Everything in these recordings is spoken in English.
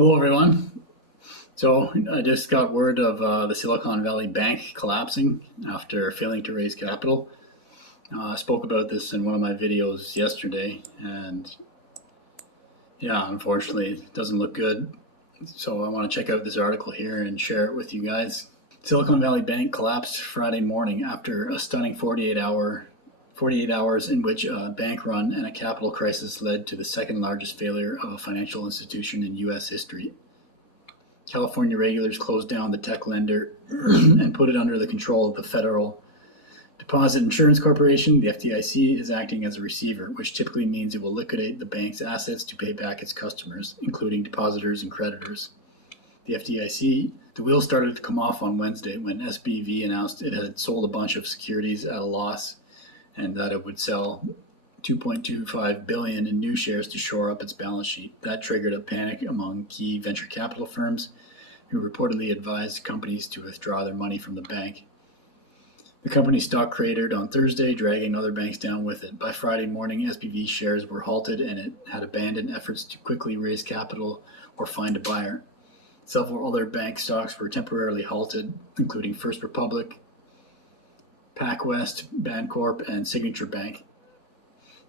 Hello, everyone. So I just got word of the Silicon Valley Bank collapsing after failing to raise capital. I spoke about this in one of my videos yesterday, and yeah, unfortunately, it doesn't look good. So I want to check out this article here and share it with you guys. Silicon Valley Bank collapsed Friday morning after a stunning 48 hours in which a bank run and a capital crisis led to the second largest failure of a financial institution in U.S. history. California regulators closed down the tech lender and put it under the control of the Federal Deposit Insurance Corporation. The FDIC is acting as a receiver, which typically means it will liquidate the bank's assets to pay back its customers, including depositors and creditors. The FDIC, the wheels started to come off on Wednesday when SVB announced it had sold a bunch of securities at a loss and that it would sell $2.25 billion in new shares to shore up its balance sheet. That triggered a panic among key venture capital firms who reportedly advised companies to withdraw their money from the bank. The company's stock cratered on Thursday, dragging other banks down with it. By Friday morning, SVB shares were halted and it had abandoned efforts to quickly raise capital or find a buyer. Several other bank stocks were temporarily halted, including First Republic, PacWest, Bancorp, and Signature Bank.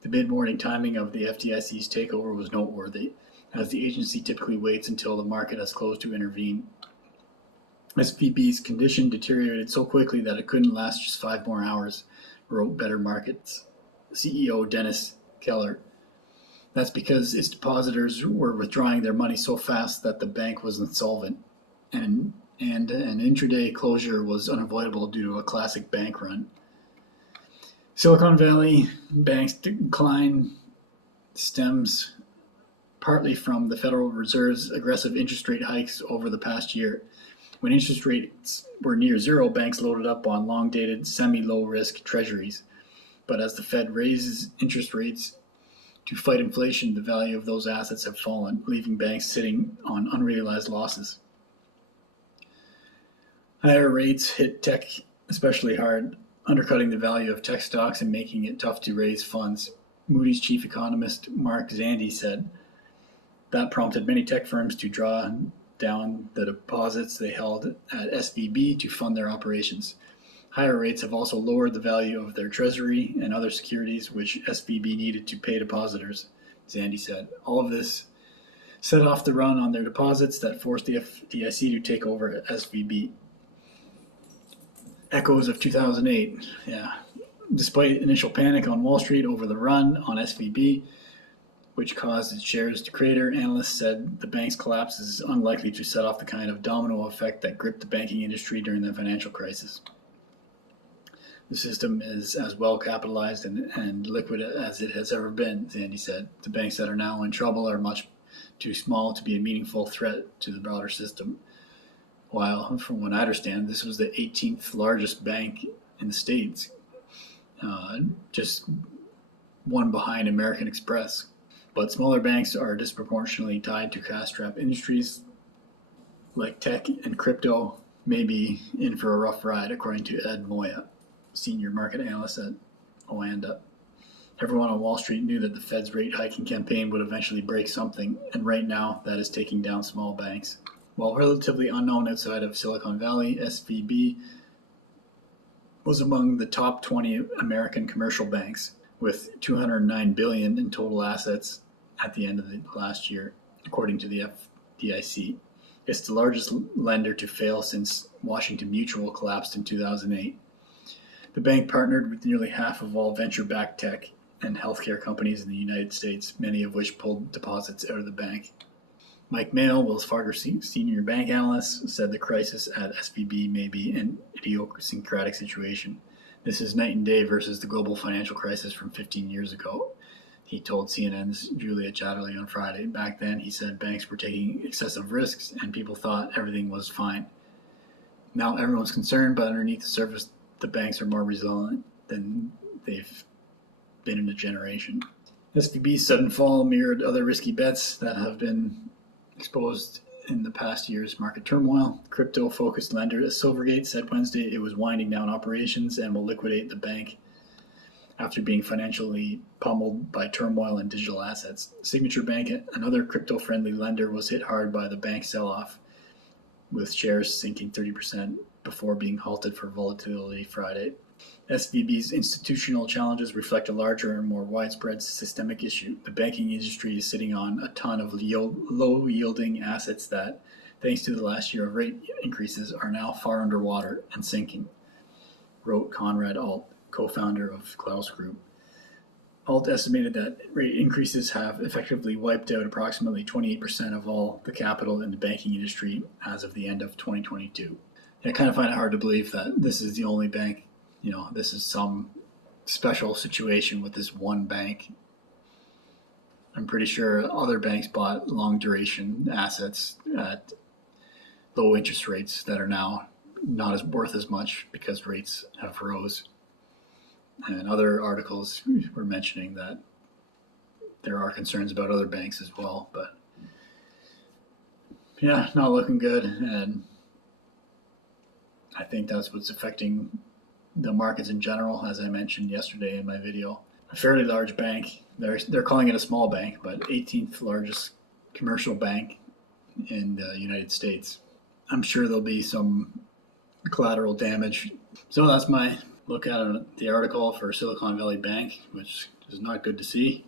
The mid-morning timing of the FDIC's takeover was noteworthy, as the agency typically waits until the market has closed to intervene. SVB's condition deteriorated so quickly that it couldn't last just 5 more hours, wrote Better Markets CEO Dennis Keller. That's because its depositors were withdrawing their money so fast that the bank was insolvent, and an intraday closure was unavoidable due to a classic bank run. Silicon Valley Bank's decline stems partly from the Federal Reserve's aggressive interest rate hikes over the past year. When interest rates were near zero, banks loaded up on long-dated, semi-low-risk treasuries. But as the Fed raises interest rates to fight inflation, the value of those assets have fallen, leaving banks sitting on unrealized losses. Higher rates hit tech especially hard, undercutting the value of tech stocks and making it tough to raise funds. Moody's chief economist Mark Zandi said that prompted many tech firms to draw down the deposits they held at SVB to fund their operations. Higher rates have also lowered the value of their treasury and other securities, which SVB needed to pay depositors, Zandi said. All of this set off the run on their deposits that forced the FDIC to take over SVB. Echoes of 2008, yeah. Despite initial panic on Wall Street over the run on SVB, which caused its shares to crater, analysts said the bank's collapse is unlikely to set off the kind of domino effect that gripped the banking industry during the financial crisis. The system is as well capitalized and liquid as it has ever been, Zandi said. The banks that are now in trouble are much too small to be a meaningful threat to the broader system. While, from what I understand, this was the 18th largest bank in the States, just one behind American Express. But smaller banks are disproportionately tied to cash-strapped industries like tech and crypto may be in for a rough ride, according to Ed Moya, senior market analyst at Oanda. Everyone on Wall Street knew that the Fed's rate hiking campaign would eventually break something, and right now that is taking down small banks. While relatively unknown outside of Silicon Valley, SVB was among the top 20 American commercial banks, with $209 billion in total assets at the end of the last year, according to the FDIC. It's the largest lender to fail since Washington Mutual collapsed in 2008. The bank partnered with nearly half of all venture-backed tech and healthcare companies in the United States, many of which pulled deposits out of the bank. Mike Mayo, Wells Fargo senior bank analyst, said the crisis at SVB may be an idiosyncratic situation. This is night and day versus the global financial crisis from 15 years ago, he told CNN's Julia Chatterley on Friday. Back then, he said banks were taking excessive risks and people thought everything was fine. Now everyone's concerned, but underneath the surface, the banks are more resilient than they've been in a generation. SVB's sudden fall mirrored other risky bets that have been exposed in the past year's market turmoil. Crypto-focused lender Silvergate said Wednesday it was winding down operations and will liquidate the bank after being financially pummeled by turmoil in digital assets. Signature Bank, another crypto-friendly lender, was hit hard by the bank sell-off, with shares sinking 30% before being halted for volatility Friday. SVB's institutional challenges reflect a larger and more widespread systemic issue. The banking industry is sitting on a ton of low-yielding assets that, thanks to the last year of rate increases, are now far underwater and sinking, wrote Conrad Alt, co-founder of Klaus Group. Alt estimated that rate increases have effectively wiped out approximately 28% of all the capital in the banking industry as of the end of 2022. I kind of find it hard to believe that this is the only bank, this is some special situation with this one bank. I'm pretty sure other banks bought long duration assets at low interest rates that are now not worth as much because rates have rose. And other articles were mentioning that there are concerns about other banks as well, but yeah, not looking good. And I think that's what's affecting the markets in general, as I mentioned yesterday in my video. A fairly large bank, they're calling it a small bank, but 18th largest commercial bank in the United States. I'm sure there'll be some collateral damage. So that's my look at the article for Silicon Valley Bank, which is not good to see.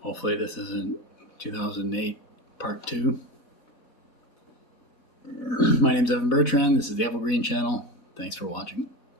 Hopefully this isn't 2008 part 2. My name's Evan Bertrand. This is the Evergreen Channel. Thanks for watching.